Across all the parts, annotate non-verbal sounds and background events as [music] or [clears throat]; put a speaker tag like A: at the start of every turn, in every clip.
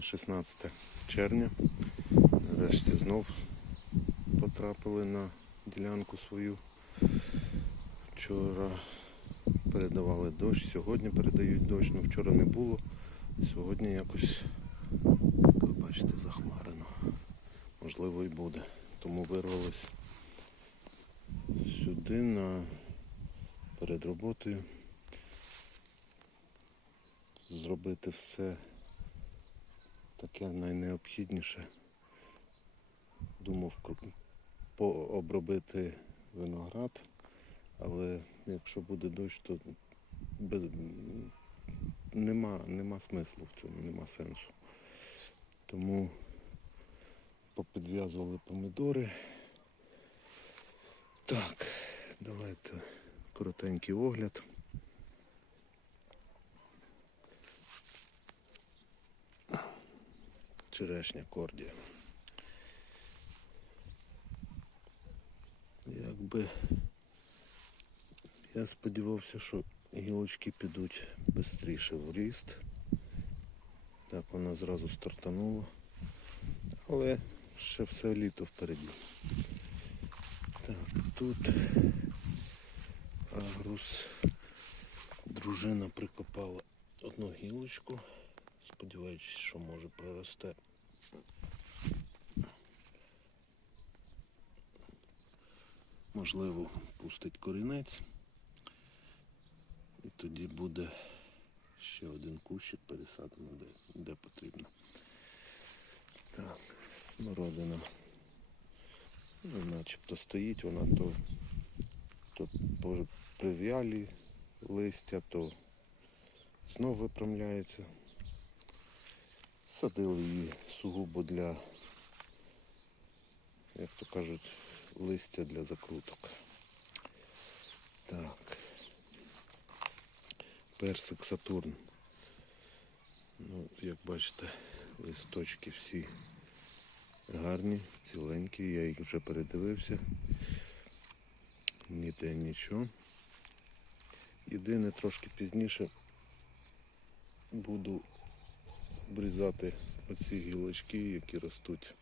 A: Сьогодні 16 червня. Нарешті знов потрапили на ділянку свою. Вчора передавали дощ, сьогодні передають дощ, але вчора не було. Сьогодні якось, як ви бачите, захмарено. Можливо і буде. Тому вирвались сюди на перед роботою. Зробити все таке найнеобхідніше. Думав пообробити виноград, але якщо буде дощ, то нема, нема смислу в цьому, нема сенсу. Тому попідв'язували помідори. Так, давайте коротенький огляд. Черешня кордія. Якби я сподівався, що гілочки підуть швидше в ріст. Так вона зразу стартанула. Але ще все літо впереді. Так, тут агрус. Дружина прикопала одну гілочку. Сподіваючись, що може проросте. Можливо, пустить корінець. І тоді буде ще один кущик пересадимо, де, де потрібно. Так, смородина. Ну, начебто стоїть, вона то, то прив'ялі листя, то знов випрямляється. Садили її сугубо для, як то кажуть, листя для закруток. Так. Персик Сатурн. Ну, як бачите, листочки всі гарні, ціленькі, я їх вже передивився. Ніде нічого. Єдине трошки пізніше буду обрізати оці гілочки, які ростуть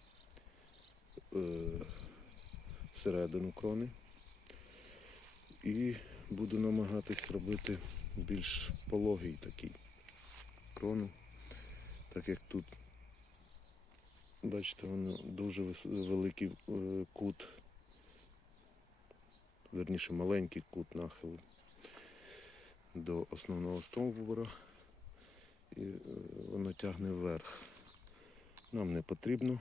A: е, всередину крони. І буду намагатись робити більш пологий такий крону, так як тут, бачите, воно дуже великий е, кут, верніше маленький кут нахилу до основного стовбура і е, тягне вверх. Нам не потрібно.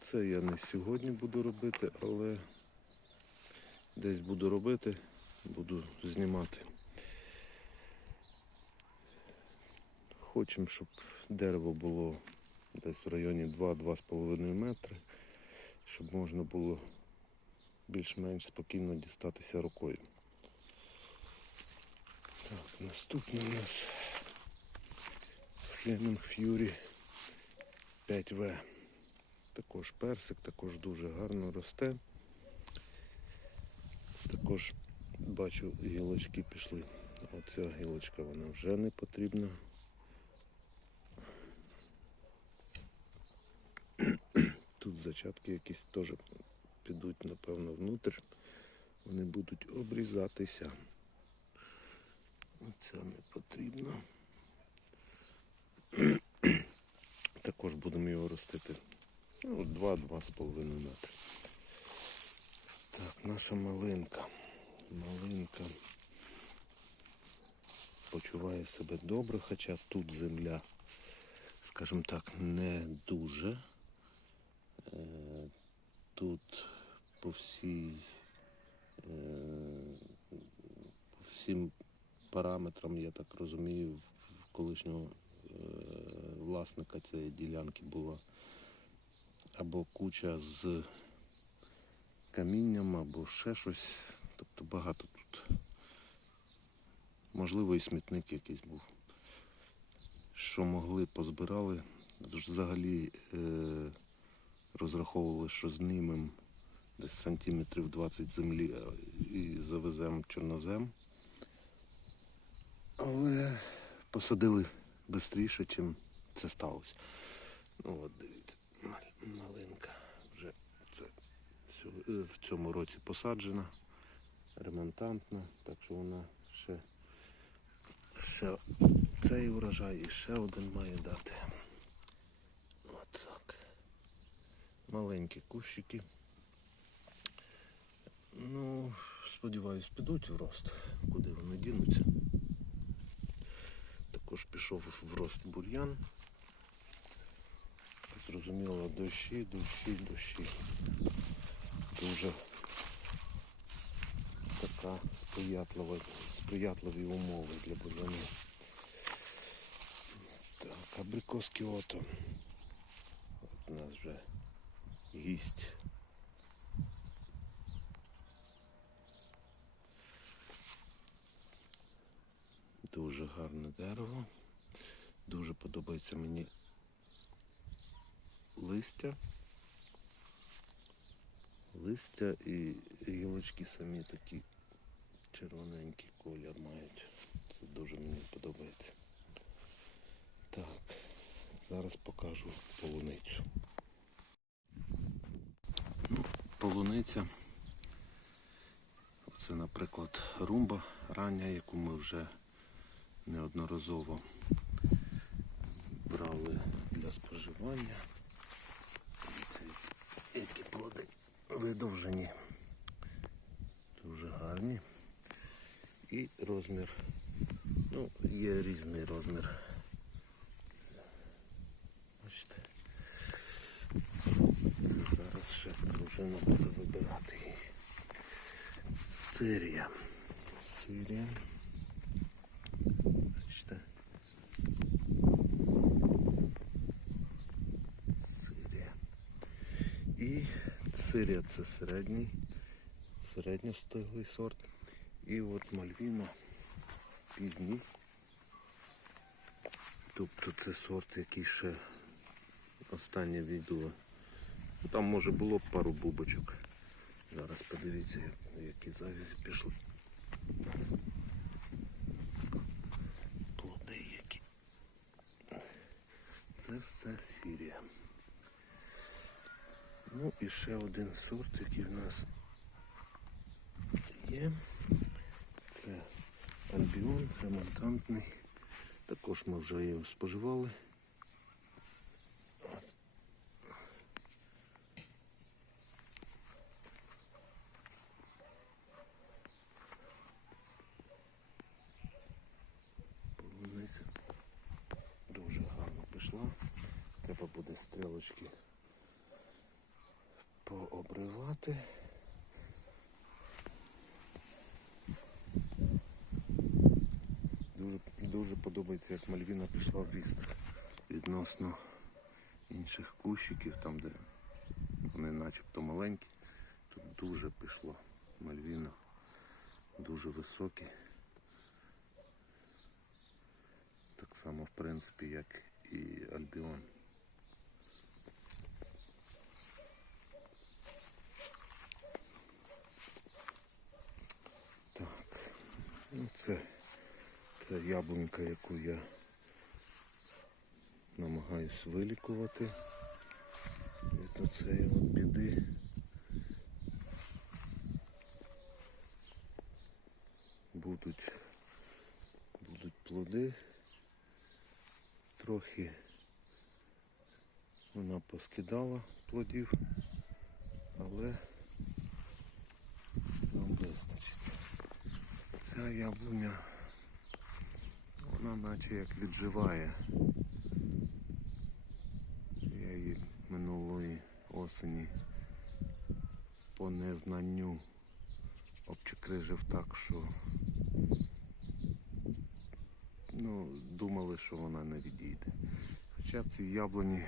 A: Це я не сьогодні буду робити, але десь буду робити, буду знімати. Хочемо, щоб дерево було десь в районі 2-2,5 метри, щоб можна було більш-менш спокійно дістатися рукою. Так, наступне у нас Fleming Fury 5V. Також персик, також дуже гарно росте. Також бачу гілочки пішли. Оця гілочка вона вже не потрібна. Тут зачатки якісь теж підуть, напевно, внутрь. Вони будуть обрізатися. Оця не потрібна. [clears throat] Також будемо його ростити ну, 2-2,5 метри. Так, наша малинка. Малинка почуває себе добре, хоча тут земля, скажімо так, не дуже. Е, Тут по всій е, по всім параметрам, я так розумію, в в колишнього е, власника цієї ділянки була або куча з камінням, або ще щось. Тобто багато тут. Можливо, і смітник якийсь був. Що могли, позбирали. Взагалі е, розраховували, що знімемо десь сантиметрів 20 землі е, і завеземо чорнозем. Але посадили швидше, ніж це сталося. Ну от дивіться, малинка вже це е, в цьому році посаджена, ремонтантна, так що вона ще, ще цей урожай і ще один має дати. От так. Маленькі кущики. Ну, сподіваюсь, підуть в рост, куди вони дінуться. Також пішов в рост бур'ян. Зрозуміло, дощі, дощі, дощі. Дуже така сприятлива, сприятливі умови для бур'янів. Так, абрикоски ото. От у нас вже гість. Дуже гарне дерево. Дуже подобається мені листя. Листя і гілочки самі такі червоненький колір мають. Це дуже мені подобається. Так, зараз покажу полуницю. Ну, полуниця. Це, наприклад, румба рання, яку ми вже неодноразово брали для споживання. Які плоди видовжені, дуже гарні. І розмір. Ну, є різний розмір. Бачите. Зараз ще дружина буде вибирати. Сирія. Сирія. Бачите. Сирія. І Сирія це середній, середньостиглий сорт. І от Мальвіна пізній. Тобто це сорт, який ще останнє відео. Ну, Там може було пару бубочок. Зараз подивіться, які завязі пішли. Плоди які. Це все Сірія. Ну і ще один сорт, який в нас є. Це альбіон ремонтантний. Також ми вже його споживали. Полуниця дуже гарно пішла. Треба буде стрілочки пообривати. Дуже, дуже Мальвіна пішла в ріст відносно інших кущиків, там де вони начебто маленькі. Тут дуже пішло Мальвіна. Дуже високі. Так само, в принципі, як і Альбіон. Так, ну це, це яблунька, яку я намагаюсь вилікувати від оцеї от біди. Будуть, будуть плоди. Трохи вона поскидала плодів, але нам вистачить. Ця яблуня, вона наче як відживає. Я її минулої осені по незнанню обчекрижив так, що ну, думали, що вона не відійде. Хоча в цій яблуні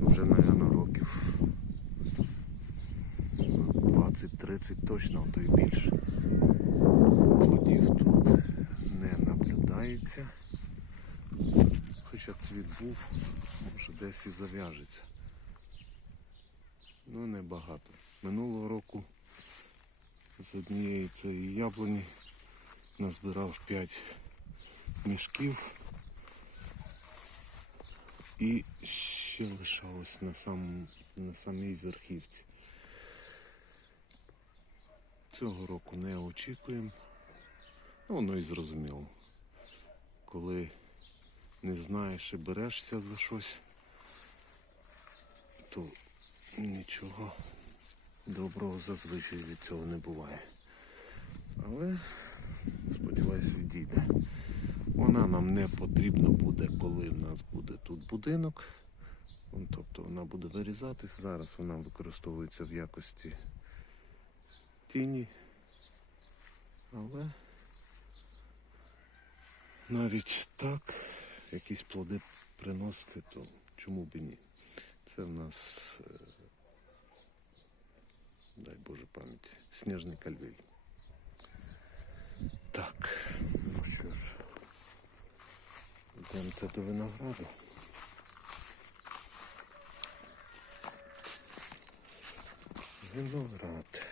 A: вже, мабуть, років 20-30 точно, а то й більше. Плодів тут не наблюдається. Хоча цвіт був, може десь і зав'яжеться. Ну небагато. Минулого року з однієї цієї яблуні назбирав 5 мішків. І ще лишалось на, сам, на самій верхівці. Цього року не очікуємо. Ну, воно і зрозуміло. Коли не знаєш і берешся за щось, то нічого доброго зазвичай від цього не буває. Але сподіваюсь, відійде. Вона нам не потрібна буде, коли в нас буде тут будинок. Тобто вона буде вирізатись. Зараз вона використовується в якості тіні. Але навіть так якісь плоди приносити, то чому б і ні? Це в нас, пам'ять, сніжний кальвиль. Так, ну що ж, йдемте до винограду. Виноград.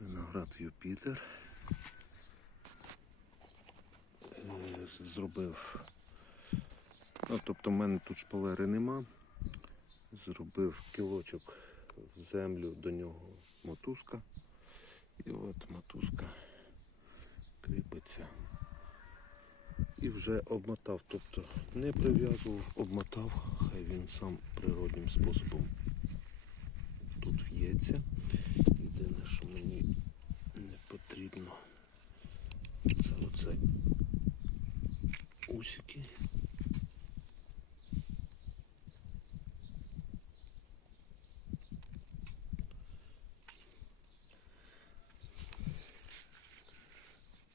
A: Виноград Юпітер. Е, Зробив. Ну, тобто в мене тут шпалери нема. Зробив кілочок в землю до нього мотузка. І от мотузка кріпиться. І вже обмотав, тобто не прив'язував, обмотав, хай він сам природнім способом тут в'ється. Єдине, що мені не потрібно, це оце усики.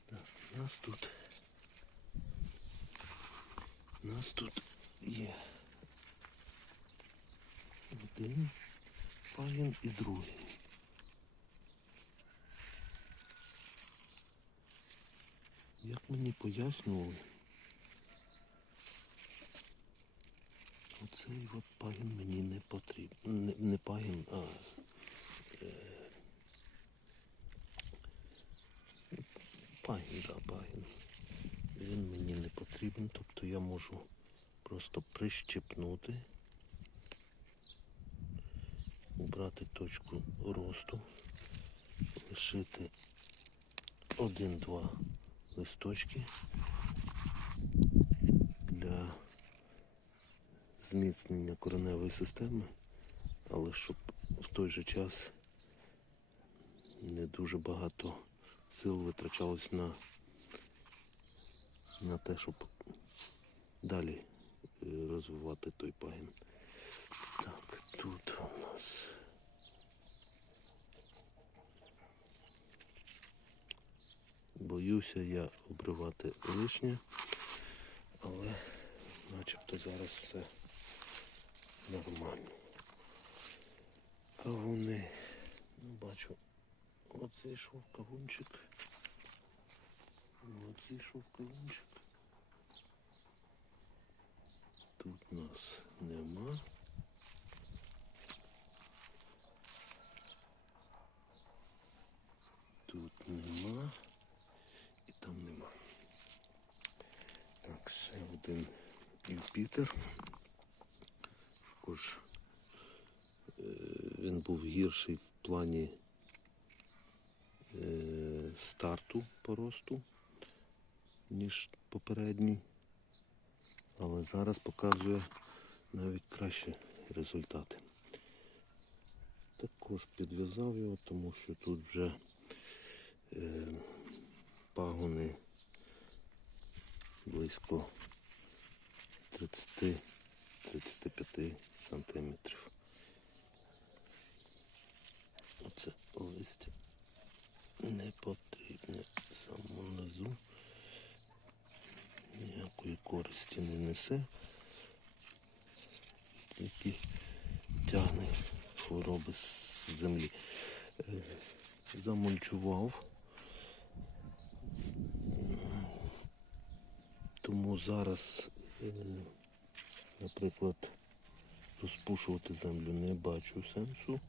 A: Так, у нас тут у нас тут є один пагін і другий. Як мені пояснювали, оцей от пагін мені не потрібен. Не, не пагін, а е, пагін, да, пагін. Він мені не потрібен, тобто я можу просто прищепнути, убрати точку росту, лишити один-два листочки для зміцнення кореневої системи, але щоб в той же час не дуже багато сил витрачалось на на те, щоб далі е, розвивати той пагін. Так, тут у нас. Боюся я обривати лишнє, але начебто зараз все нормально. Кавуни. Ну, бачу, от зайшов кавунчик. От зійшов кавунчик. Тут нас нема. Тут нема. І там нема. Так, ще один Юпітер. Також е, він був гірший в плані е, старту по росту ніж попередній. Але зараз показує навіть кращі результати. Також підв'язав його, тому що тут вже е, пагони близько 30-35 сантиметрів. Оце листя не потрібне самому низу ніякої користі не несе, тільки тягне хвороби з землі. Е, Замульчував, Зараз, е, наприклад, розпушувати землю не бачу сенсу.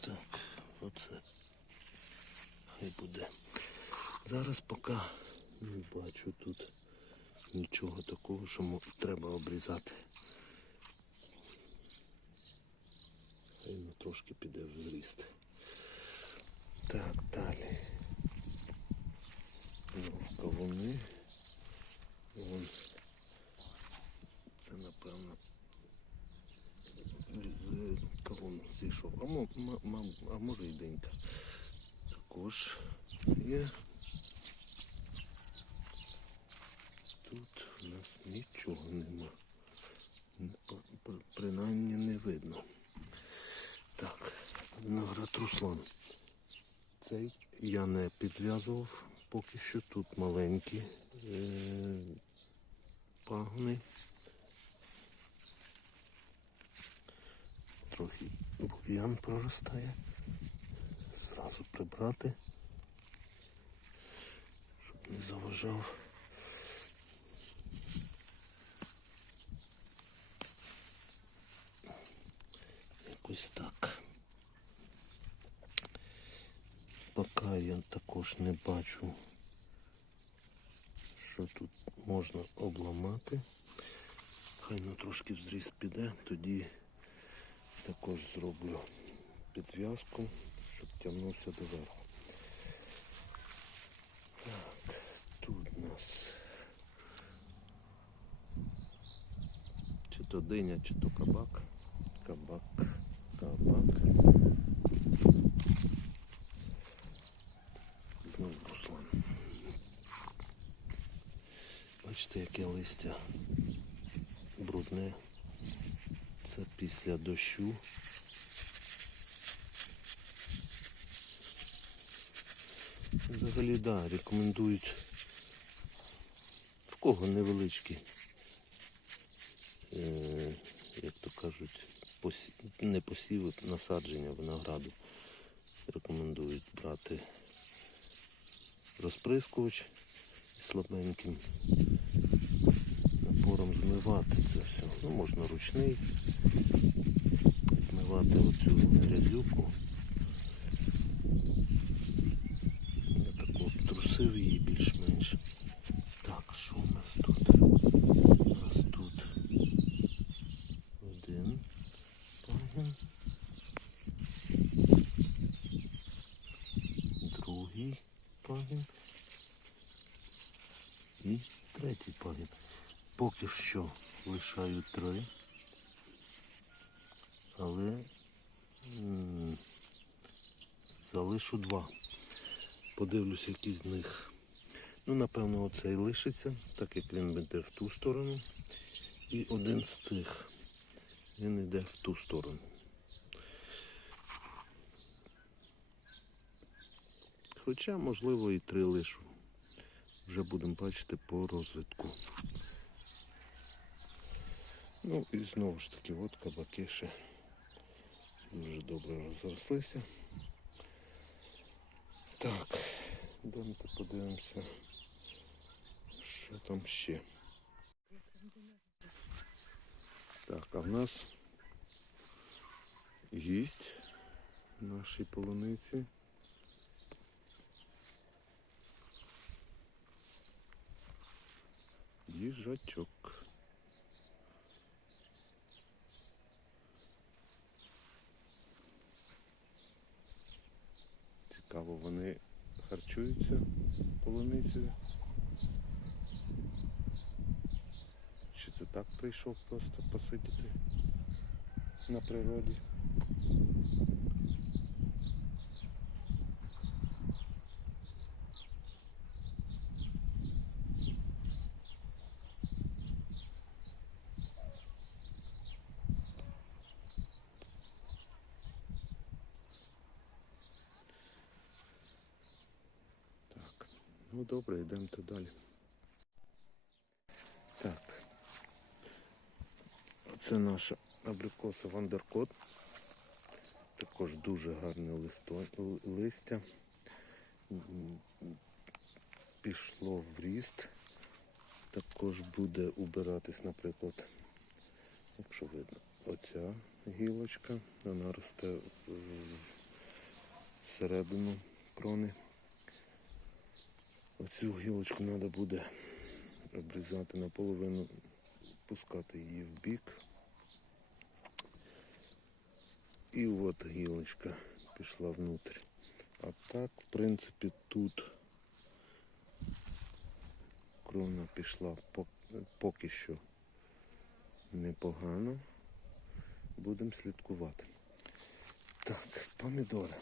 A: Так, оце хай буде. Зараз поки не бачу тут нічого такого, що треба обрізати. Трошки піде в зріст. Так, далі. Знов кавуни. Вон. Це напевно з- кавун зійшов. А, а може і денька. Також є. Тут у нас нічого нема. Принаймні не видно. Виноград Руслан. Цей я не підв'язував, поки що тут маленькі е- пагони. Трохи бур'ян проростає. Зразу прибрати, щоб не заважав. Якось так. Поки я також не бачу, що тут можна обламати. Хай ну трошки в зріст піде, тоді також зроблю підв'язку, щоб тягнувся доверху. Так, тут у нас чи то диня, чи то кабак. Кабак, кабак. Знову Руслан. Бачите, яке листя брудне. Це після дощу. Взагалі, да, рекомендують в кого невеличкі, е, як то кажуть, посі... не посіви, насадження винограду. Рекомендують брати розприскувач слабеньким напором змивати це все. Ну, можна ручний, змивати оцю грязюку. Я так обтрусив її більш-менш. Так, що у нас тут? У нас тут один пагін. Другий пагін. І третій пагін. Поки що лишаю три. Але залишу два. Подивлюся, який з них. Ну, напевно, оцей лишиться, так як він йде в ту сторону. І один з цих він йде в ту сторону. Хоча, можливо, і три лишу. Вже будемо бачити по розвитку. Ну і знову ж таки, от кабаки ще дуже добре розрослися. Так, йдемте подивимося, що там ще. Так, а в нас гість в нашій полуниці. Їжачок. Цікаво, вони харчуються полуницею. Чи це так прийшов просто посидіти на природі? Ну добре, йдемо далі. Так. Оце наша абрикоса Вандеркот. Також дуже гарне листя. Пішло в ріст. Також буде убиратись, наприклад, якщо видно, оця гілочка, вона росте всередину крони. Оцю гілочку треба буде обрізати наполовину, пускати її в бік. І от гілочка пішла внутрь. А так, в принципі, тут крона пішла поки що непогано. Будемо слідкувати. Так, помідори.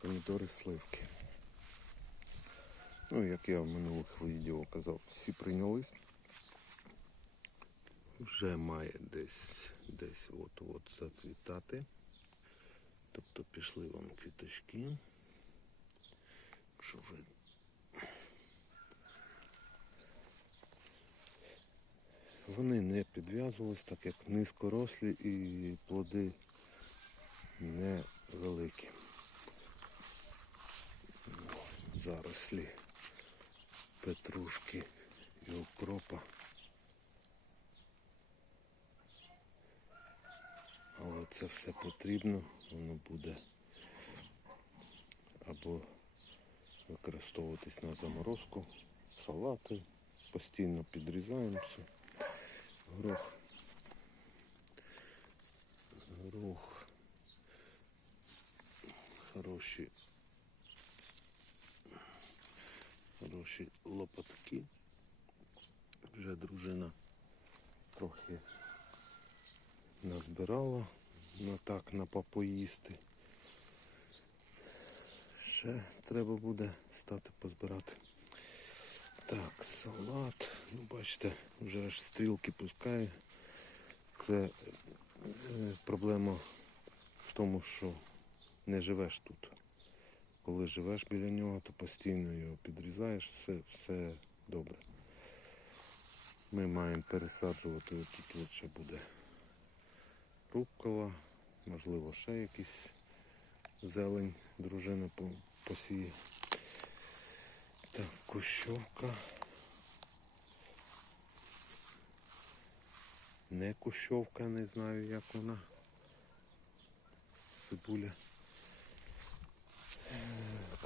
A: Помідори сливки. Ну, як я в минулих відео казав, всі прийнялись. Вже має десь десь от-от зацвітати. Тобто пішли вон квіточки. Що ви. Вони не підв'язувались, так як низькорослі і плоди невеликі. Зарослі петрушки і укропа. Але це все потрібно, воно буде або використовуватись на заморозку, салати, постійно підрізаємо все. Горох. Горох. Хороші лопатки. Вже дружина трохи назбирала на так на попоїсти. Ще треба буде стати позбирати. Так, салат. Ну, бачите, вже аж стрілки пускає. Це е, проблема в тому, що не живеш тут. Коли живеш біля нього, то постійно його підрізаєш, все, все добре. Ми маємо пересаджувати, тут ще буде руккола, можливо, ще якийсь зелень дружина посіє. Так, кущовка. Не кущовка, не знаю як вона. Цибуля.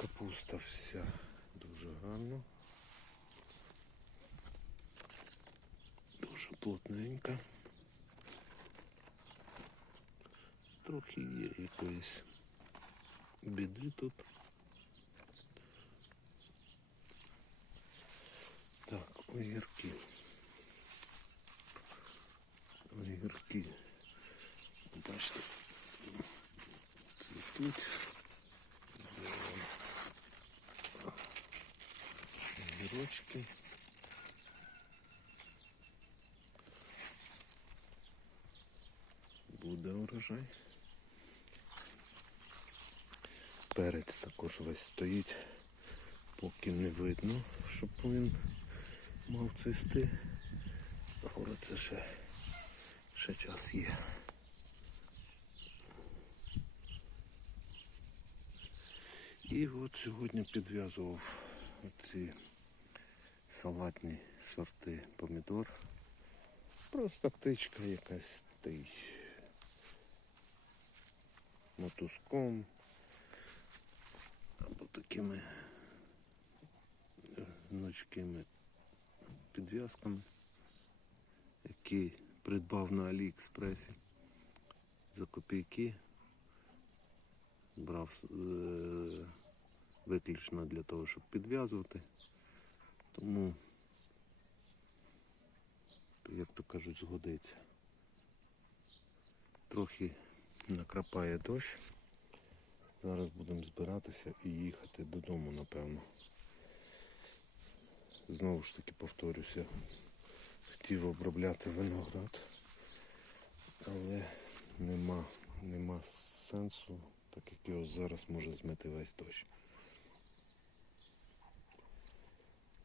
A: Е, Капуста вся дуже гарно. Дуже плотненька. Трохи є якоїсь біди тут. Так, огірки. Огірки. Бачите, цвітуть. Урожай. Перець також весь стоїть, поки не видно, щоб він мав цвісти. Але це ще, ще час є. І от сьогодні підв'язував ці салатні сорти помідор. Просто птичка якась та мотузком або такими е, гнучкими підв'язками, які придбав на Аліекспресі за копійки. Брав е, виключно для того, щоб підв'язувати. Тому, як то кажуть, згодиться. Трохи накрапає дощ. Зараз будемо збиратися і їхати додому, напевно. Знову ж таки повторюся, хотів обробляти виноград, але нема, нема сенсу, так як його зараз може змити весь дощ.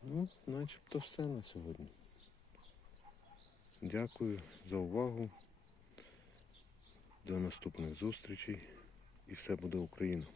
A: Ну, начебто все на сьогодні. Дякую за увагу. До наступних зустрічей і все буде Україна.